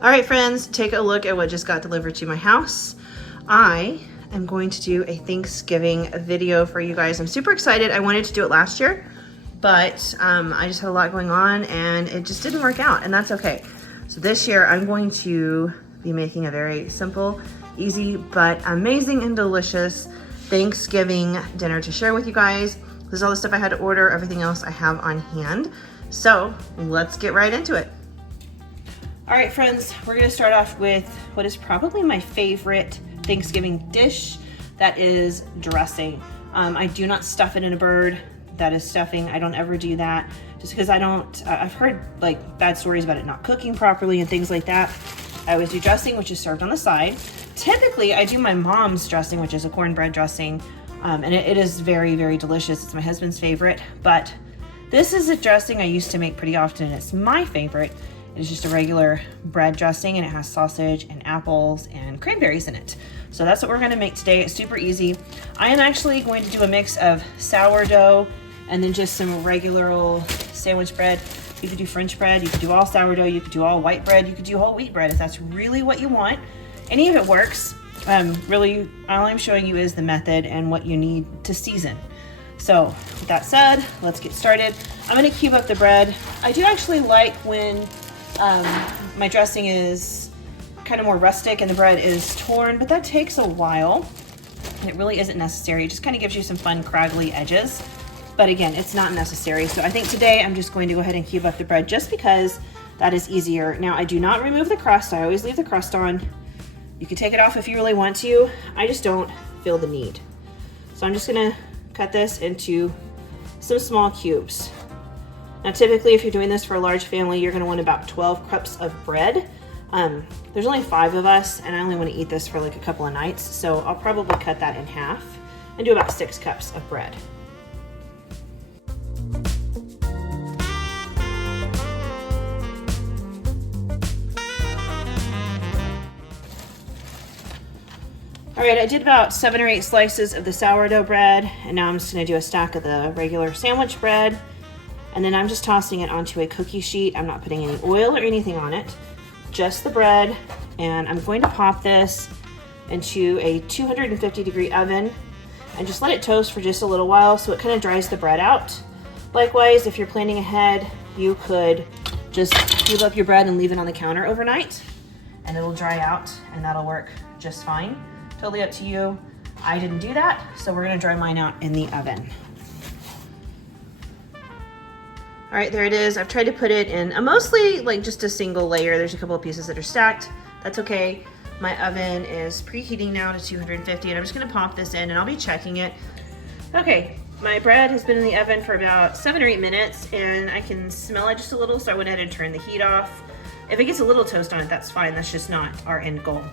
All right, friends, take a look at what just got delivered to my house. I am going to do a Thanksgiving video for you guys. I'm super excited. I wanted to do it last year, but I just had a lot going on and it just didn't work out, and that's okay. So this year I'm going to be making a very simple, easy, but amazing and delicious Thanksgiving dinner to share with you guys. This is all the stuff I had to order, everything else I have on hand. So let's get right into it. All right, friends, we're gonna start off with what is probably my favorite Thanksgiving dish, that is dressing. I do not stuff it in a bird. That is stuffing. I don't ever do that just because I've heard like bad stories about it not cooking properly and things like that. I always do dressing, which is served on the side. Typically, I do my mom's dressing, which is a cornbread dressing, and it is very, very delicious. It's my husband's favorite, but this is a dressing I used to make pretty often, and it's my favorite. It's just a regular bread dressing, and it has sausage and apples and cranberries in it. So that's what we're gonna make today. It's super easy. I am actually going to do a mix of sourdough and then just some regular old sandwich bread. You could do French bread, you could do all sourdough, you could do all white bread, you could do whole wheat bread if that's really what you want. Any of it works. Really, all I'm showing you is the method and what you need to season. So with that said, let's get started. I'm gonna cube up the bread. I do actually like when my dressing is kind of more rustic and the bread is torn, but that takes a while. It really isn't necessary. It just kind of gives you some fun craggly edges. But again, it's not necessary. So I think today I'm just going to go ahead and cube up the bread just because that is easier. Now I do not remove the crust. I always leave the crust on. You can take it off if you really want to. I just don't feel the need. So I'm just gonna cut this into some small cubes. Now typically if you're doing this for a large family, you're gonna want about 12 cups of bread. There's only 5 of us and I only wanna eat this for like a couple of nights. So I'll probably cut that in half and do about 6 cups of bread. All right, I did about 7 or 8 slices of the sourdough bread, and now I'm just gonna do a stack of the regular sandwich bread. And then I'm just tossing it onto a cookie sheet. I'm not putting any oil or anything on it, just the bread. And I'm going to pop this into a 250-degree oven and just let it toast for just a little while so it kind of dries the bread out. Likewise, if you're planning ahead, you could just cube up your bread and leave it on the counter overnight and it'll dry out and that'll work just fine. Totally up to you. I didn't do that, so we're gonna dry mine out in the oven. All right, there it is. I've tried to put it in mostly like just a single layer. There's a couple of pieces that are stacked. That's okay. My oven is preheating now to 250, and I'm just gonna pop this in and I'll be checking it. Okay, my bread has been in the oven for about 7 or 8 minutes and I can smell it just a little, so I went ahead and turned the heat off. If it gets a little toast on it, that's fine. That's just not our end goal.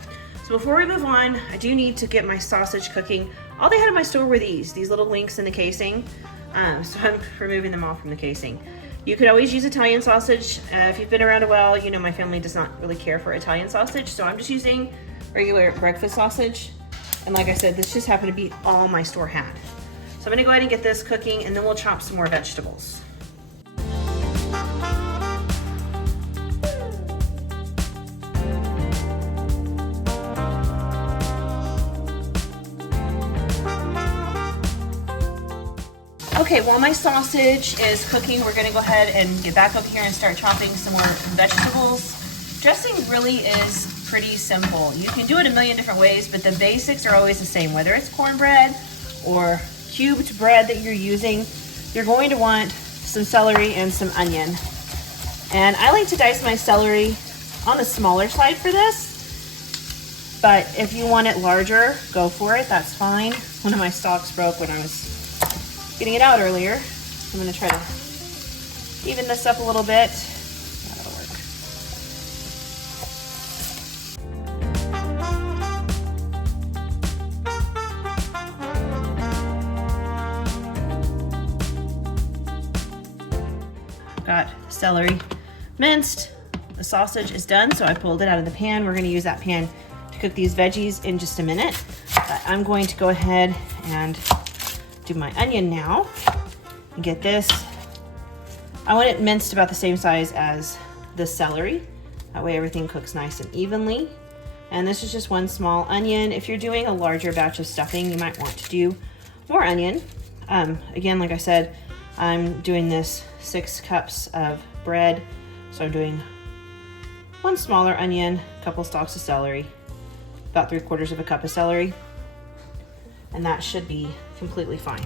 So before we move on, I do need to get my sausage cooking. All they had in my store were these little links in the casing. So I'm removing them all from the casing. You could always use Italian sausage. If you've been around a while, you know my family does not really care for Italian sausage, so I'm just using regular breakfast sausage. And like I said, this just happened to be all my store had. So I'm gonna go ahead and get this cooking and then we'll chop some more vegetables. Okay, while my sausage is cooking, we're gonna go ahead and get back over here and start chopping some more vegetables. Dressing really is pretty simple. You can do it a million different ways, but the basics are always the same. Whether it's cornbread or cubed bread that you're using, you're going to want some celery and some onion. And I like to dice my celery on the smaller side for this, but if you want it larger, go for it, that's fine. One of my stalks broke when I was getting it out earlier. I'm gonna try to even this up a little bit. That'll work. Got celery minced. The sausage is done, so I pulled it out of the pan. We're gonna use that pan to cook these veggies in just a minute. But I'm going to go ahead and do my onion now and get this. I want it minced about the same size as the celery. That way everything cooks nice and evenly. And this is just one small onion. If you're doing a larger batch of stuffing, you might want to do more onion. Again, like I said, I'm doing this 6 cups of bread. So I'm doing 1 smaller onion, a couple stalks of celery, about 3/4 of a cup of celery, and that should be completely fine.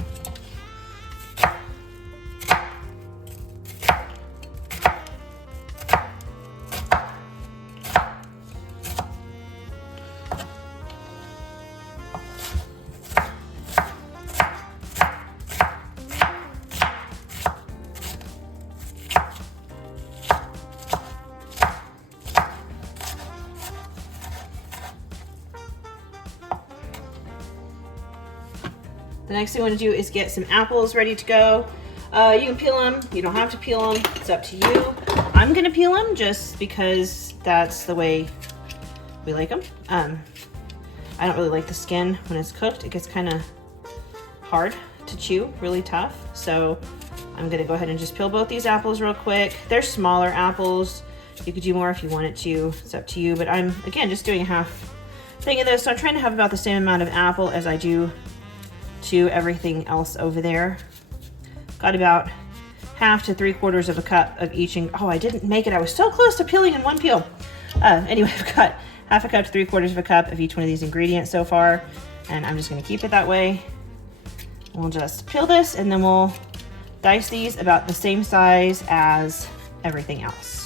The next thing I want to do is get some apples ready to go. You can peel them, you don't have to peel them, it's up to you. I'm gonna peel them just because that's the way we like them. I don't really like the skin when it's cooked. It gets kind of hard to chew, really tough. So I'm gonna go ahead and just peel both these apples real quick. They're smaller apples. You could do more if you wanted to, it's up to you. But I'm, again, just doing a half thing of this. So I'm trying to have about the same amount of apple as I do to everything else over there. Got about 1/2 to 3/4 of a cup of each. Oh, I didn't make it. I was so close to peeling in one peel. Anyway, I've got 1/2 cup to 3/4 of a cup of each one of these ingredients so far, and I'm just going to keep it that way. We'll just peel this, and then we'll dice these about the same size as everything else.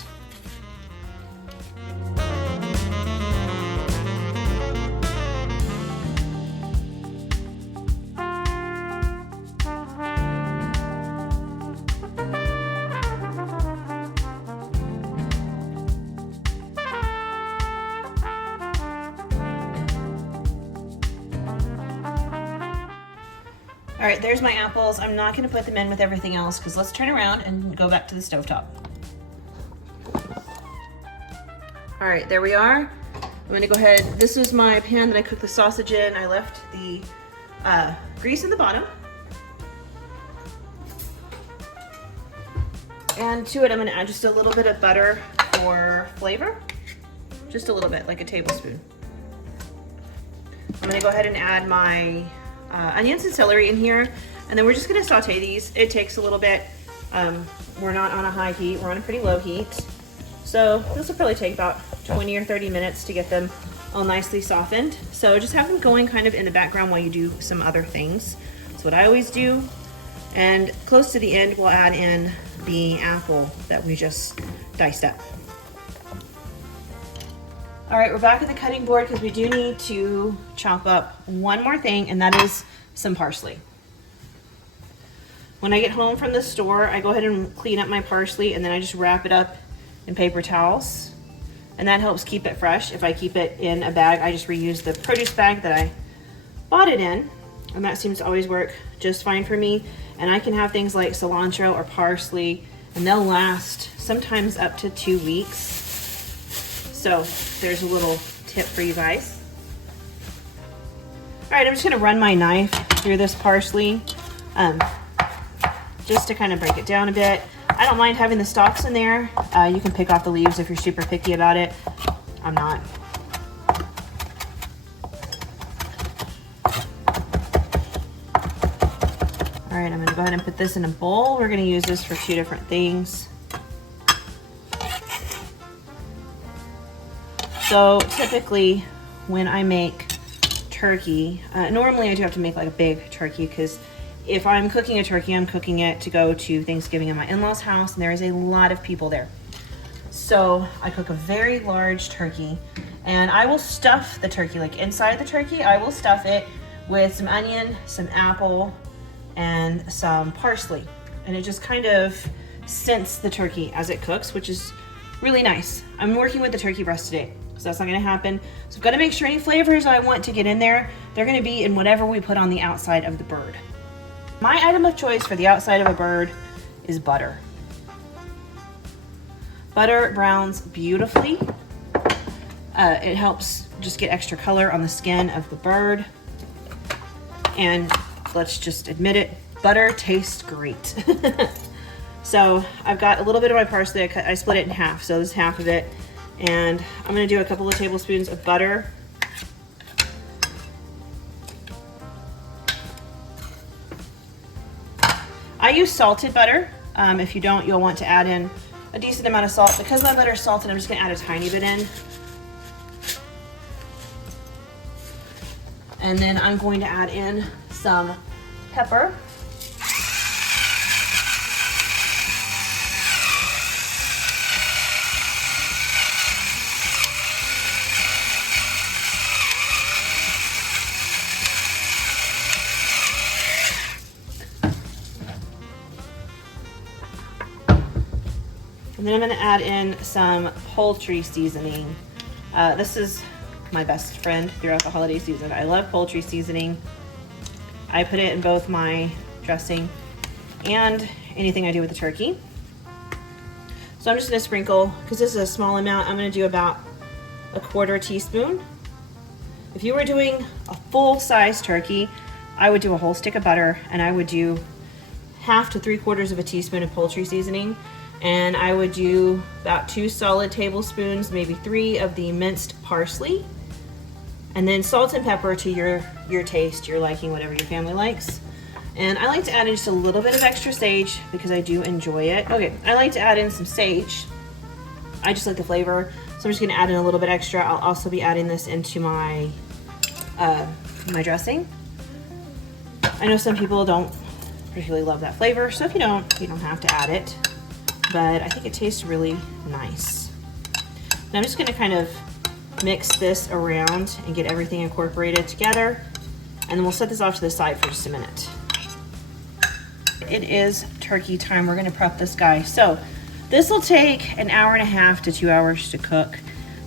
All right, there's my apples. I'm not gonna put them in with everything else because let's turn around and go back to the stovetop. All right, there we are. I'm gonna go ahead, this was my pan that I cooked the sausage in. I left the grease in the bottom. And to it, I'm gonna add just a little bit of butter for flavor. Just a little bit, like a tablespoon. I'm gonna go ahead and add my onions and celery in here, and then we're just gonna saute these. It takes a little bit. We're not on a high heat, we're on a pretty low heat. So this will probably take about 20 or 30 minutes to get them all nicely softened. So just have them going kind of in the background while you do some other things. That's what I always do. And close to the end, we'll add in the apple that we just diced up. All right, we're back at the cutting board because we do need to chop up one more thing, and that is some parsley. When I get home from the store, I go ahead and clean up my parsley, and then I just wrap it up in paper towels, and that helps keep it fresh. If I keep it in a bag, I just reuse the produce bag that I bought it in, and that seems to always work just fine for me. And I can have things like cilantro or parsley, and they'll last sometimes up to 2 weeks. So there's a little tip for you guys. All right, I'm just gonna run my knife through this parsley just to kind of break it down a bit. I don't mind having the stalks in there. You can pick off the leaves if you're super picky about it. I'm not. All right, I'm gonna go ahead and put this in a bowl. We're gonna use this for 2 different things. So typically when I make turkey, normally I do have to make like a big turkey because if I'm cooking a turkey, I'm cooking it to go to Thanksgiving in my in-laws' house, and there is a lot of people there. So I cook a very large turkey, and I will stuff the turkey, like inside the turkey, I will stuff it with some onion, some apple, and some parsley. And it just kind of scents the turkey as it cooks, which is really nice. I'm working with the turkey breast today, so that's not gonna happen. So I've gotta make sure any flavors I want to get in there, they're gonna be in whatever we put on the outside of the bird. My item of choice for the outside of a bird is butter. Butter browns beautifully. It helps just get extra color on the skin of the bird. And let's just admit it, butter tastes great. So I've got a little bit of my parsley. I split it in half, so this is half of it. And I'm gonna do a couple of tablespoons of butter. I use salted butter. If you don't, you'll want to add in a decent amount of salt. Because my butter is salted, I'm just gonna add a tiny bit in. And then I'm going to add in some pepper. And then I'm gonna add in some poultry seasoning. This is my best friend throughout the holiday season. I love poultry seasoning. I put it in both my dressing and anything I do with the turkey. So I'm just gonna sprinkle, because this is a small amount, I'm gonna do about a 1/4 teaspoon. If you were doing a full-size turkey, I would do a whole stick of butter, and I would do 1/2 to 3/4 of a teaspoon of poultry seasoning. And I would do about 2 solid tablespoons, maybe 3 of the minced parsley. And then salt and pepper to your taste, your liking, whatever your family likes. And I like to add in just a little bit of extra sage because I do enjoy it. Okay, I like to add in some sage. I just like the flavor. So I'm just gonna add in a little bit extra. I'll also be adding this into my, my dressing. I know some people don't particularly love that flavor, so if you don't have to add it. But I think it tastes really nice. Now I'm just gonna kind of mix this around and get everything incorporated together, and then we'll set this off to the side for just a minute. It is turkey time. We're gonna prep this guy. So this will take 1.5 to 2 hours to cook.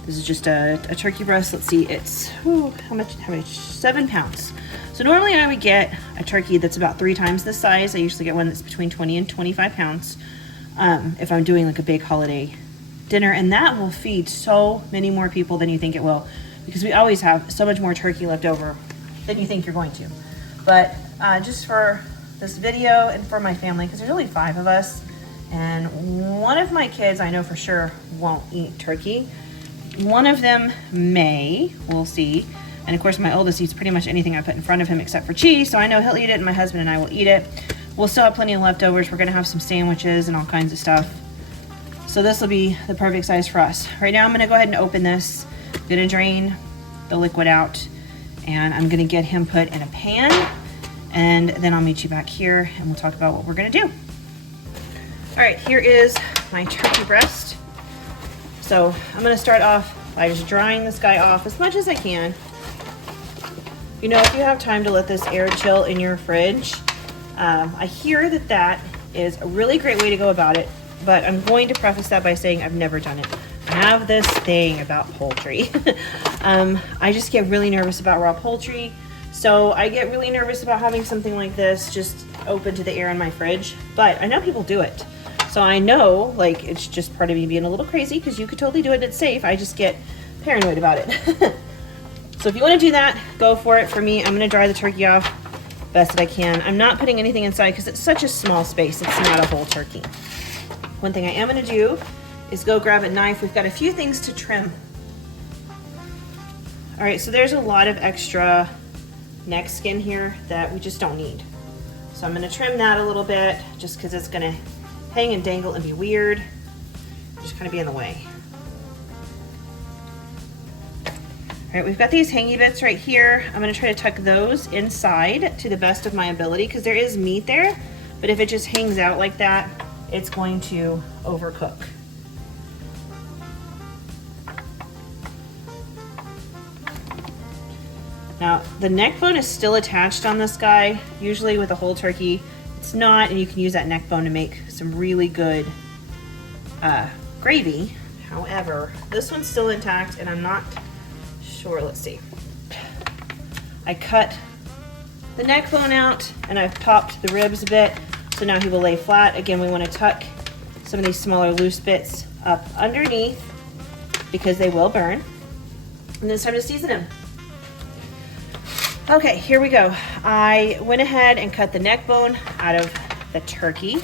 This is just a turkey breast. Let's see, it's, how much, 7 pounds. So normally I would get a turkey that's about 3 times this size. I usually get one that's between 20 and 25 pounds. If I'm doing like a big holiday dinner, and that will feed so many more people than you think it will, because we always have so much more turkey left over than you think you're going to. But just for this video and for my family, because there's only 5 of us, and one of my kids I know for sure won't eat turkey. One of them may, we'll see. And of course my oldest eats pretty much anything I put in front of him except for cheese, so I know he'll eat it, and my husband and I will eat it. We'll still have plenty of leftovers. We're gonna have some sandwiches and all kinds of stuff. So this will be the perfect size for us. Right now I'm gonna go ahead and open this. I'm gonna drain the liquid out, and I'm gonna get him put in a pan, and then I'll meet you back here and we'll talk about what we're gonna do. All right, here is my turkey breast. So I'm gonna start off by just drying this guy off as much as I can. You know, if you have time to let this air chill in your fridge, I hear that that is a really great way to go about it, but I'm going to preface that by saying I've never done it. I have this thing about poultry. I just get really nervous about raw poultry, so I get really nervous about having something like this just open to the air in my fridge, but I know people do it. So I know, like, it's just part of me being a little crazy, because you could totally do it and it's safe. I just get paranoid about it. So if you want to do that, go for it. For me, I'm going to dry the turkey off best that I can. I'm not putting anything inside because it's such a small space. It's not a whole turkey. One thing I am going to do is go grab a knife. We've got a few things to trim. All right, so there's a lot of extra neck skin here that we just don't need. So I'm going to trim that a little bit just because it's going to hang and dangle and be weird. Just kind of be in the way. All right, we've got these hangy bits right here. I'm gonna try to tuck those inside to the best of my ability, because there is meat there, but if it just hangs out like that, it's going to overcook. Now, the neck bone is still attached on this guy. Usually with a whole turkey, it's not, and you can use that neck bone to make some really good gravy. However, this one's still intact, and I'm not sure. Let's see. I cut the neck bone out, and I've popped the ribs a bit, so now he will lay flat. Again, we want to tuck some of these smaller loose bits up underneath because they will burn. And then it's time to season him. Okay, here we go. I went ahead and cut the neck bone out of the turkey.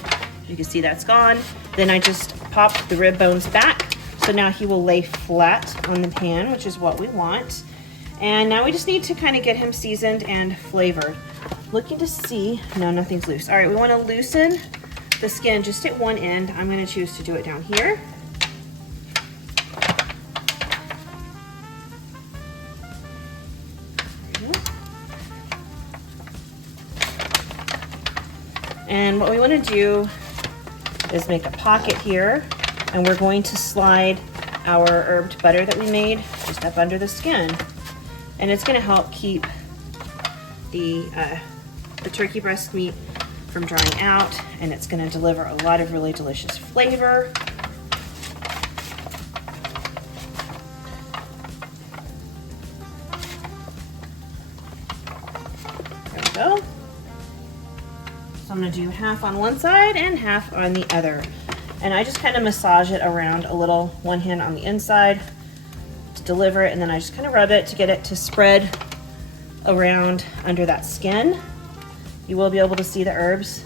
You can see that's gone. Then I just popped the rib bones back So now he will lay flat on the pan, which is what we want. And now we just need to kind of get him seasoned and flavored. Looking to see, no, nothing's loose. All right, we want to loosen the skin just at one end. I'm going to choose to do it down here. And what we want to do is make a pocket here, and we're going to slide our herbed butter that we made just up under the skin. And it's going to help keep the turkey breast meat from drying out, and it's going to deliver a lot of really delicious flavor. There we go. So I'm going to do half on one side and half on the other. And I just kind of massage it around a little, one hand on the inside to deliver it, and then I just kind of rub it to get it to spread around under that skin. You will be able to see the herbs.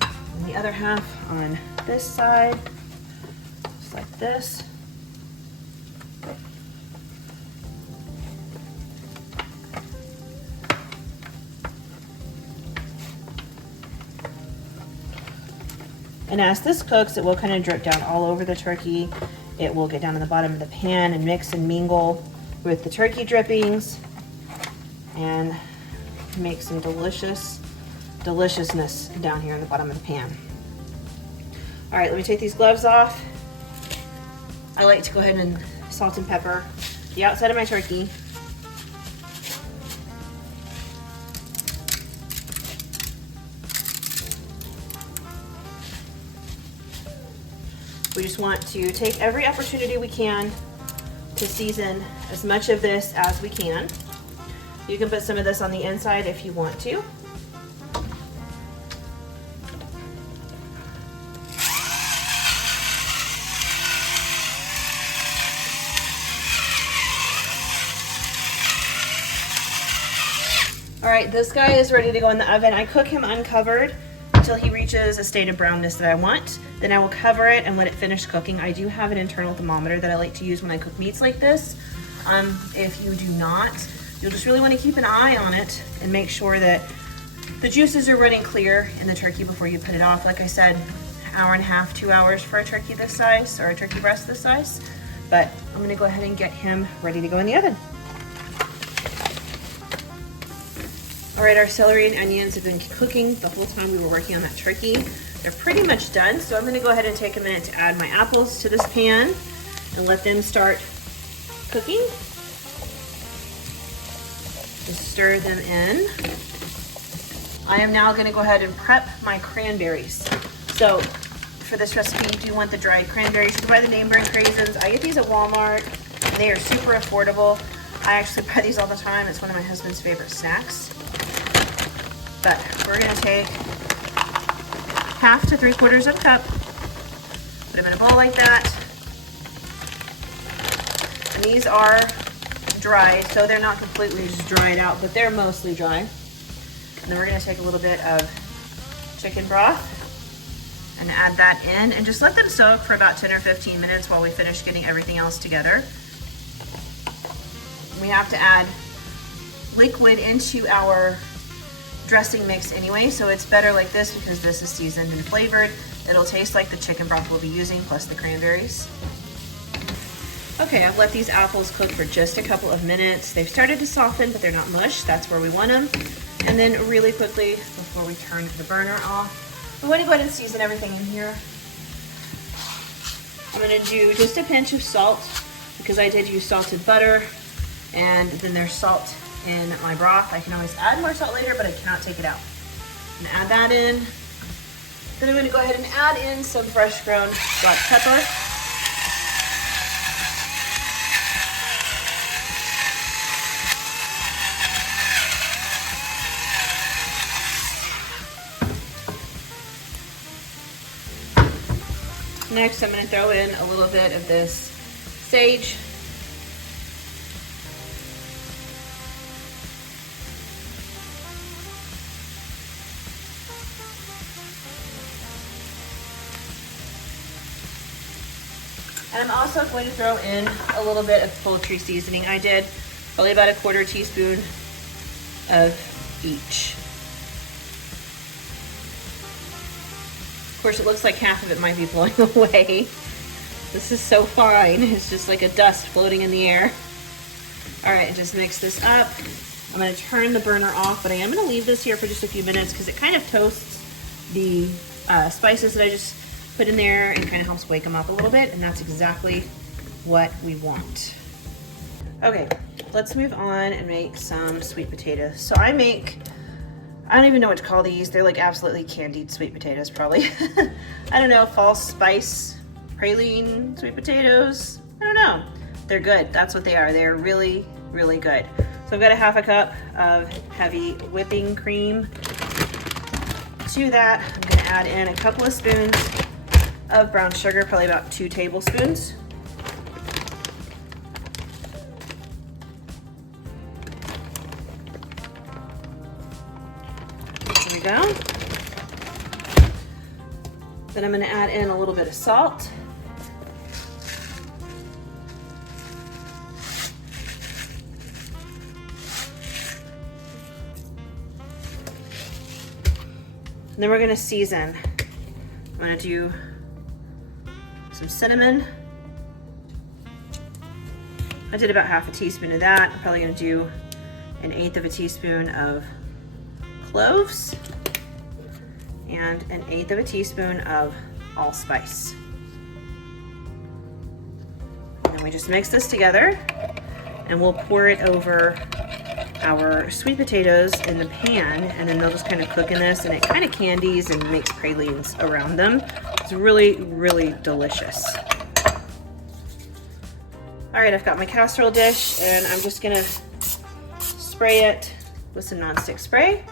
And the other half on this side, just like this. And as this cooks, it will kind of drip down all over the turkey. It will get down to the bottom of the pan and mix and mingle with the turkey drippings and make some deliciousness down here in the bottom of the pan. All right, let me take these gloves off. I like to go ahead and salt and pepper the outside of my turkey. We just want to take every opportunity we can to season as much of this as we can. You can put some of this on the inside if you want to. All right, this guy is ready to go in the oven. I cook him uncovered until he reaches a state of brownness that I want. Then I will cover it and let it finish cooking. I do have an internal thermometer that I like to use when I cook meats like this. If you do not, you'll just really want to keep an eye on it and make sure that the juices are running clear in the turkey before you put it off. Like I said, hour and a half, 2 hours for a turkey this size, or a turkey breast this size. But I'm gonna go ahead and get him ready to go in the oven. All right, our celery and onions have been cooking the whole time we were working on that turkey. They're pretty much done, so I'm gonna go ahead and take a minute to add my apples to this pan and let them start cooking. Just stir them in. I am now gonna go ahead and prep my cranberries. So for this recipe, you do want the dried cranberries. You can buy the name brand craisins. I get these at Walmart. They are super affordable. I actually buy these all the time. It's one of my husband's favorite snacks. But we're gonna take half to 3/4 of a cup, put them in a bowl like that. And these are dried, so they're not completely just dried out, but they're mostly dry. And then we're gonna take a little bit of chicken broth and add that in and just let them soak for about 10 or 15 minutes while we finish getting everything else together. We have to add liquid into our dressing mix anyway, so it's better like this because this is seasoned and flavored. It'll taste like the chicken broth we'll be using plus the cranberries. Okay, I've let these apples cook for just a couple of minutes. They've started to soften, but they're not mush. That's where we want them. And then really quickly, before we turn the burner off, we want to go ahead and season everything in here. I'm going to do just a pinch of salt because I did use salted butter, and then there's salt in my broth. I can always add more salt later, but I cannot take it out. And add that in. Then I'm going to go ahead and add in some fresh ground black pepper. Next, I'm going to throw in a little bit of this sage. And I'm also going to throw in a little bit of poultry seasoning. I did probably about a 1/4 teaspoon of each. Of course, it looks like half of it might be blowing away. This is so fine. It's just like a dust floating in the air. All right, just mix this up. I'm gonna turn the burner off, but I am gonna leave this here for just a few minutes because it kind of toasts the spices that I just put in there and kind of helps wake them up a little bit, and that's exactly what we want. Okay, let's move on and make some sweet potatoes. So I don't even know what to call these. They're like absolutely candied sweet potatoes, probably. I don't know, false spice, praline sweet potatoes. I don't know. They're good, that's what they are. They're really, really good. So I've got a 1/2 cup of heavy whipping cream. To that, I'm gonna add in a couple of spoons of brown sugar, probably about 2 tablespoons. There we go. Then I'm gonna add in a little bit of salt. And then we're gonna season. I'm gonna do some cinnamon. I did about 1/2 teaspoon of that. I'm probably gonna do 1/8 teaspoon of cloves and 1/8 teaspoon of allspice. And then we just mix this together and we'll pour it over our sweet potatoes in the pan, and then they'll just kind of cook in this, and it kind of candies and makes pralines around them. It's really, really delicious. All right, I've got my casserole dish, and I'm just gonna spray it with some nonstick spray.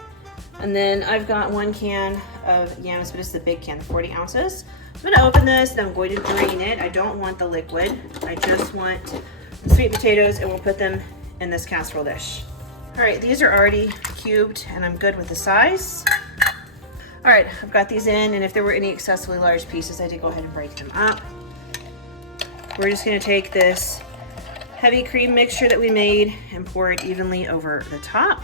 And then I've got 1 can of yams, but it's the big can, 40 ounces. I'm gonna open this, and I'm going to drain it. I don't want the liquid. I just want the sweet potatoes, and we'll put them in this casserole dish. All right, these are already cubed and I'm good with the size. All right, I've got these in, and if there were any excessively large pieces, I did go ahead and break them up. We're just gonna take this heavy cream mixture that we made and pour it evenly over the top.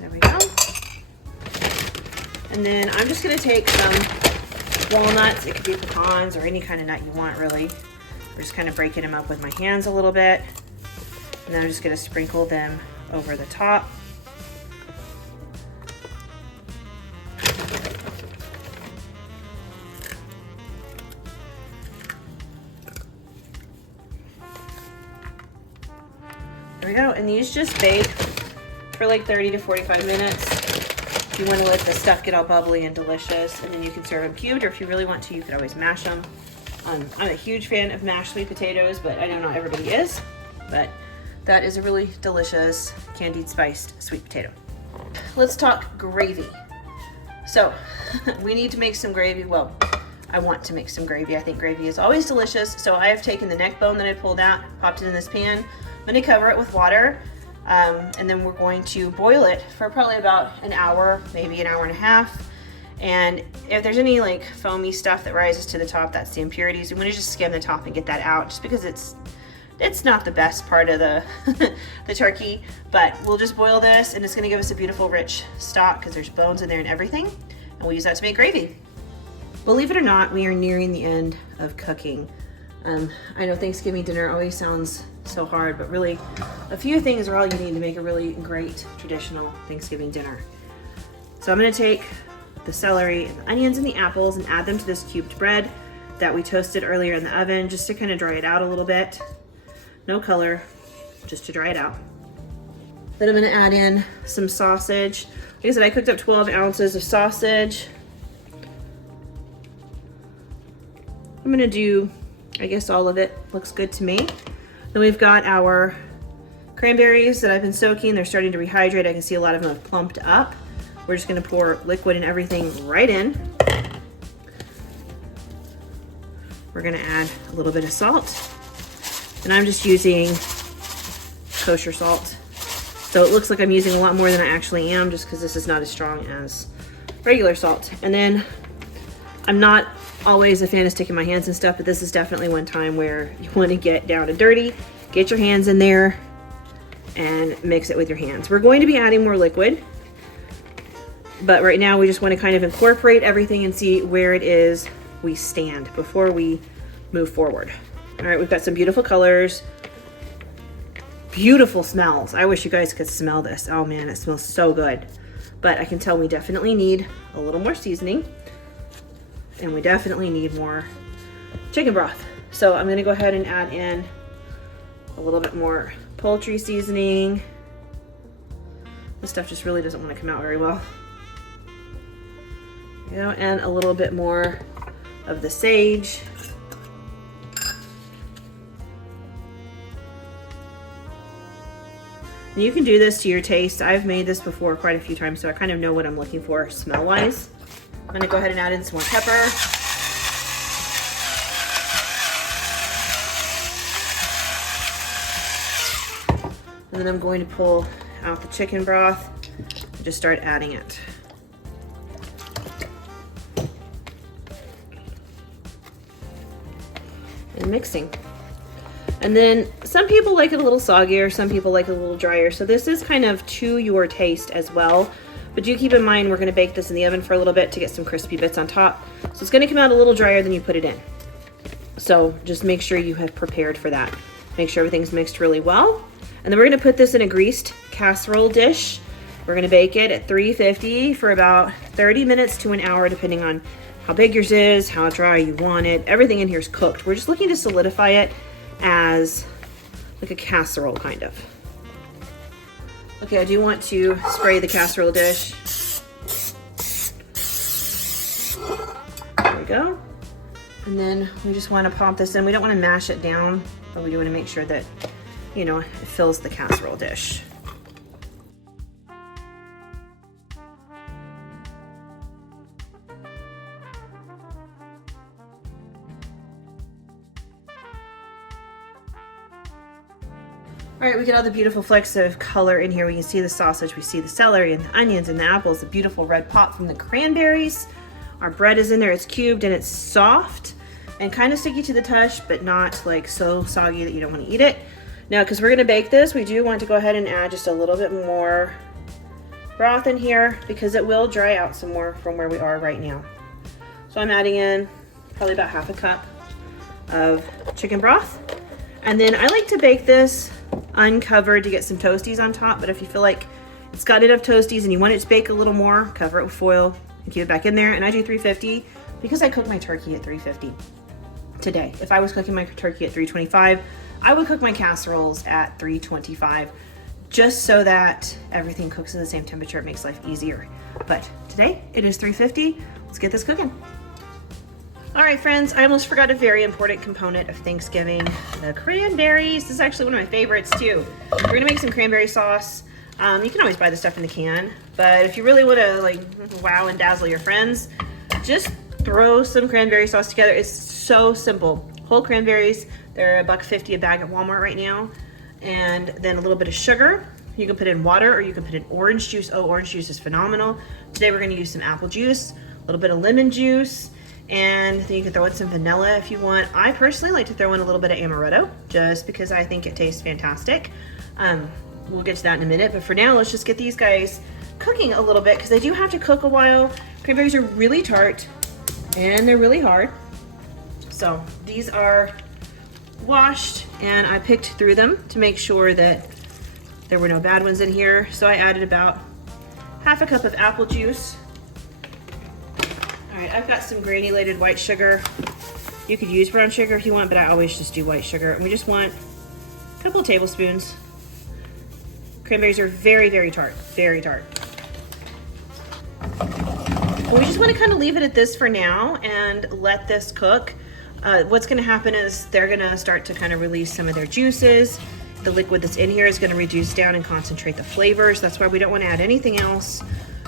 There we go. And then I'm just gonna take some walnuts. It could be pecans or any kind of nut you want, really. We're just kind of breaking them up with my hands a little bit. And then I'm just gonna sprinkle them over the top. There we go, and these just bake for like 30 to 45 minutes. You want to let the stuff get all bubbly and delicious, and then you can serve them cubed, or if you really want to, you could always mash them. I'm a huge fan of mashed sweet potatoes, but I know not everybody is. But that is a really delicious candied spiced sweet potato. Let's talk gravy. So we need to make some gravy. Well, I want to make some gravy. I think gravy is always delicious. So I have taken the neck bone that I pulled out, popped it in this pan. I'm going to cover it with water. And then we're going to boil it for probably about an hour, maybe an hour and a half. And if there's any like foamy stuff that rises to the top, that's the impurities. I'm gonna just skim the top and get that out, just because it's not the best part of the the turkey. But we'll just boil this, and it's gonna give us a beautiful rich stock because there's bones in there and everything. And we'll use that to make gravy. Believe it or not, we are nearing the end of cooking. I know Thanksgiving dinner always sounds so hard, but really a few things are all you need to make a really great traditional Thanksgiving dinner. So I'm gonna take the celery and the onions and the apples and add them to this cubed bread that we toasted earlier in the oven, just to kind of dry it out a little bit. No color, just to dry it out. Then I'm gonna add in some sausage. Like I said, I cooked up 12 ounces of sausage. I'm gonna do, I guess all of it looks good to me. Then we've got our cranberries that I've been soaking. They're starting to rehydrate. I can see a lot of them have plumped up. We're just gonna pour liquid and everything right in. We're gonna add a little bit of salt. And I'm just using kosher salt. So it looks like I'm using a lot more than I actually am, just because this is not as strong as regular salt. And then I'm not always a fan of sticking my hands and stuff, but this is definitely one time where you want to get down and dirty, get your hands in there and mix it with your hands. We're going to be adding more liquid, but right now we just want to kind of incorporate everything and see where it is we stand before we move forward. All right, we've got some beautiful colors, beautiful smells. I wish you guys could smell this. Oh man, it smells so good. But I can tell we definitely need a little more seasoning, and we definitely need more chicken broth. So I'm gonna go ahead and add in a little bit more poultry seasoning. This stuff just really doesn't want to come out very well. You know, and a little bit more of the sage. And you can do this to your taste. I've made this before quite a few times, so I kind of know what I'm looking for smell-wise. I'm gonna go ahead and add in some more pepper. And then I'm going to pull out the chicken broth and just start adding it. And mixing. And then some people like it a little soggier, some people like it a little drier. So this is kind of to your taste as well. But do keep in mind, we're gonna bake this in the oven for a little bit to get some crispy bits on top. So it's gonna come out a little drier than you put it in. So just make sure you have prepared for that. Make sure everything's mixed really well. And then we're gonna put this in a greased casserole dish. We're gonna bake it at 350 for about 30 minutes to an hour, depending on how big yours is, how dry you want it. Everything in here is cooked. We're just looking to solidify it as like a casserole kind of. Okay, I do want to spray the casserole dish. There we go. And then we just want to pop this in. We don't want to mash it down, but we do want to make sure that, you know, it fills the casserole dish. All right, we get all the beautiful flecks of color in here. We can see the sausage, we see the celery and the onions and the apples, the beautiful red pop from the cranberries. Our bread is in there, it's cubed and it's soft and kind of sticky to the touch, but not like so soggy that you don't want to eat it. Now, because we're gonna bake this, we do want to go ahead and add just a little bit more broth in here because it will dry out some more from where we are right now. So I'm adding in probably about half a cup of chicken broth. And then I like to bake this uncovered to get some toasties on top, but if you feel like it's got enough toasties and you want it to bake a little more, cover it with foil and keep it back in there. And I do 350 because I cook my turkey at 350 today. If I was cooking my turkey at 325, I would cook my casseroles at 325 just so that everything cooks at the same temperature. It makes life easier. But today it is 350. Let's get this cooking. All right, friends, I almost forgot a very important component of Thanksgiving, the cranberries. This is actually one of my favorites too. We're gonna make some cranberry sauce. You can always buy the stuff in the can, but if you really wanna like wow and dazzle your friends, just throw some cranberry sauce together. It's so simple. Whole cranberries, they're $1.50 a bag at Walmart right now. And then a little bit of sugar. You can put in water or you can put in orange juice. Oh, orange juice is phenomenal. Today we're gonna use some apple juice, a little bit of lemon juice, and then you can throw in some vanilla if you want. I personally like to throw in a little bit of amaretto just because I think it tastes fantastic. We'll get to that in a minute, but for now, let's just get these guys cooking a little bit because they do have to cook a while. Cranberries are really tart and they're really hard. So these are washed and I picked through them to make sure that there were no bad ones in here. So I added about half a cup of apple juice. All right, I've got some granulated white sugar. You could use brown sugar if you want, but I always just do white sugar. And we just want a couple of tablespoons. Cranberries are very, very tart, very tart. We just want to kind of leave it at this for now and let this cook. What's going to happen is they're going to start to kind of release some of their juices. The liquid that's in here is going to reduce down and concentrate the flavors. That's why we don't want to add anything else.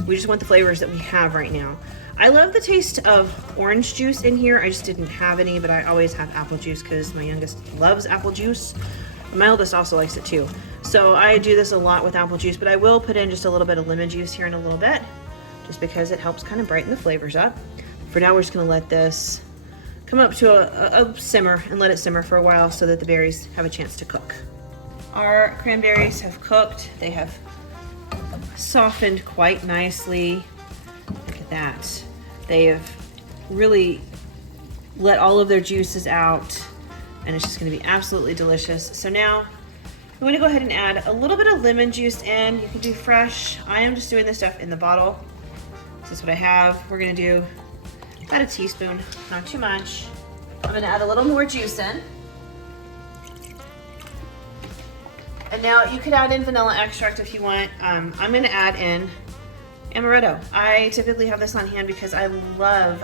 We just want the flavors that we have right now. I love the taste of orange juice in here. I just didn't have any, but I always have apple juice because my youngest loves apple juice. My oldest also likes it too. So I do this a lot with apple juice, but I will put in just a little bit of lemon juice here in a little bit, just because it helps kind of brighten the flavors up. For now, we're just gonna let this come up to a simmer and let it simmer for a while so that the berries have a chance to cook. Our cranberries have cooked. They have softened quite nicely. Look at that. They have really let all of their juices out, and it's just gonna be absolutely delicious. So now I'm gonna go ahead and add a little bit of lemon juice in. You can do fresh. I am just doing this stuff in the bottle. This is what I have. We're gonna do about a teaspoon, not too much. I'm gonna add a little more juice in. And now you could add in vanilla extract if you want. I'm gonna add in amaretto. I typically have this on hand because I love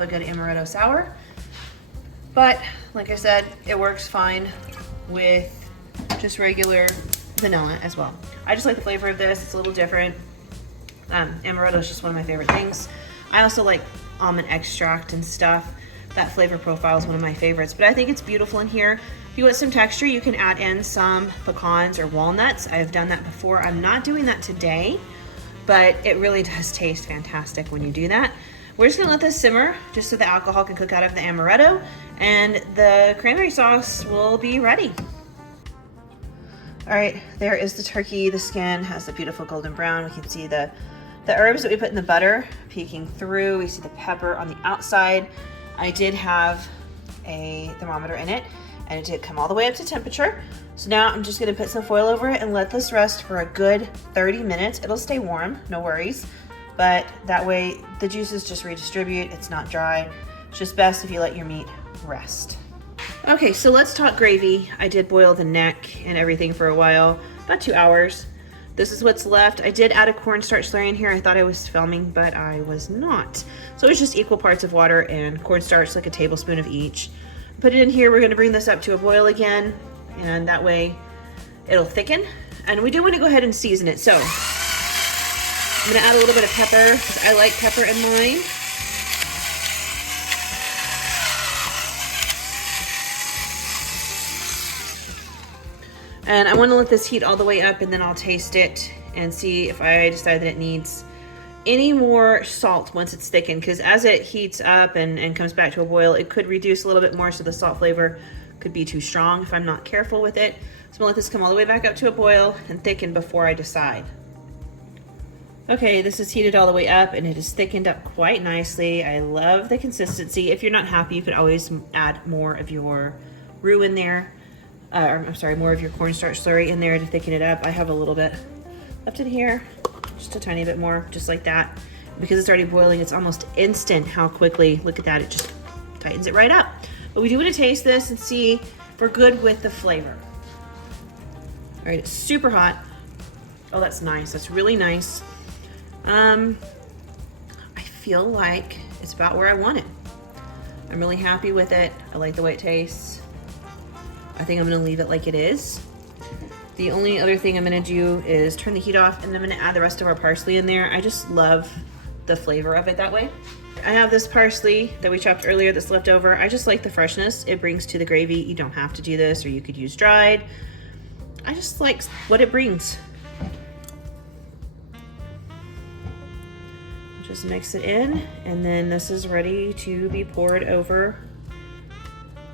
a good amaretto sour. But like I said, it works fine with just regular vanilla as well. I just like the flavor of this. It's a little different. Amaretto is just one of my favorite things. I also like almond extract and stuff. That flavor profile is one of my favorites, but I think it's beautiful in here. If you want some texture, you can add in some pecans or walnuts. I've done that before. I'm not doing that today, but it really does taste fantastic when you do that. We're just gonna let this simmer just so the alcohol can cook out of the amaretto, and the cranberry sauce will be ready. All right, there is the turkey. The skin has the beautiful golden brown. We can see the herbs that we put in the butter peeking through. We see the pepper on the outside. I did have a thermometer in it, and it did come all the way up to temperature. So now I'm just gonna put some foil over it and let this rest for a good 30 minutes. It'll stay warm, no worries. But that way the juices just redistribute. It's not dry. It's just best if you let your meat rest. Okay, so let's talk gravy. I did boil the neck and everything for a while, about 2 hours. This is what's left. I did add a cornstarch slurry in here. I thought I was filming, but I was not. So it's just equal parts of water and cornstarch, like a tablespoon of each. Put it in here. We're gonna bring this up to a boil again, and that way it'll thicken. And we do want to go ahead and season it. So I'm gonna add a little bit of pepper, because I like pepper in mine. And I want to let this heat all the way up, and then I'll taste it and see if I decide that it needs any more salt once it's thickened, because as it heats up and comes back to a boil, it could reduce a little bit more, so the salt flavor could be too strong if I'm not careful with it. So I'm gonna let this come all the way back up to a boil and thicken before I decide. Okay, this is heated all the way up, and it is thickened up quite nicely. I love the consistency. If you're not happy, you could always add more of your roux in there. More of your cornstarch slurry in there to thicken it up. I have a little bit left in here, just a tiny bit more, just like that. Because it's already boiling, it's almost instant how quickly, look at that, it just tightens it right up. But we do want to taste this and see if we're good with the flavor. All right, it's super hot. Oh, that's nice, that's really nice. I feel like it's about where I want it. I'm really happy with it. I like the way it tastes. I think I'm gonna leave it like it is. The only other thing I'm gonna do is turn the heat off, and I'm gonna add the rest of our parsley in there. I just love the flavor of it that way. I have this parsley that we chopped earlier that's left over. I just like the freshness it brings to the gravy. You don't have to do this, or you could use dried. I just like what it brings. Just mix it in, and then this is ready to be poured over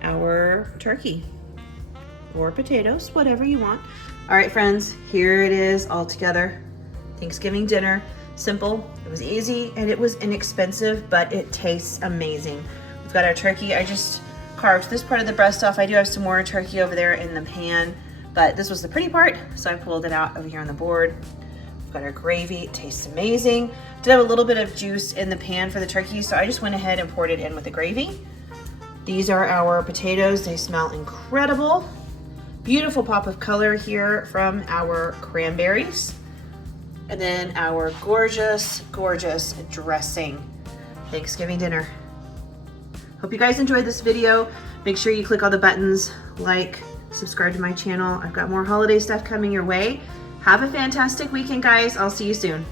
our turkey or potatoes, whatever you want. All right, friends, here it is all together. Thanksgiving dinner, simple, it was easy, and it was inexpensive, but it tastes amazing. We've got our turkey. I just carved this part of the breast off. I do have some more turkey over there in the pan, but this was the pretty part, so I pulled it out over here on the board. We've got our gravy, it tastes amazing. Did have a little bit of juice in the pan for the turkey, so I just went ahead and poured it in with the gravy. These are our potatoes. They smell incredible. Beautiful pop of color here from our cranberries. And then our gorgeous, gorgeous dressing. Thanksgiving dinner. Hope you guys enjoyed this video. Make sure you click all the buttons, like, subscribe to my channel. I've got more holiday stuff coming your way. Have a fantastic weekend, guys. I'll see you soon.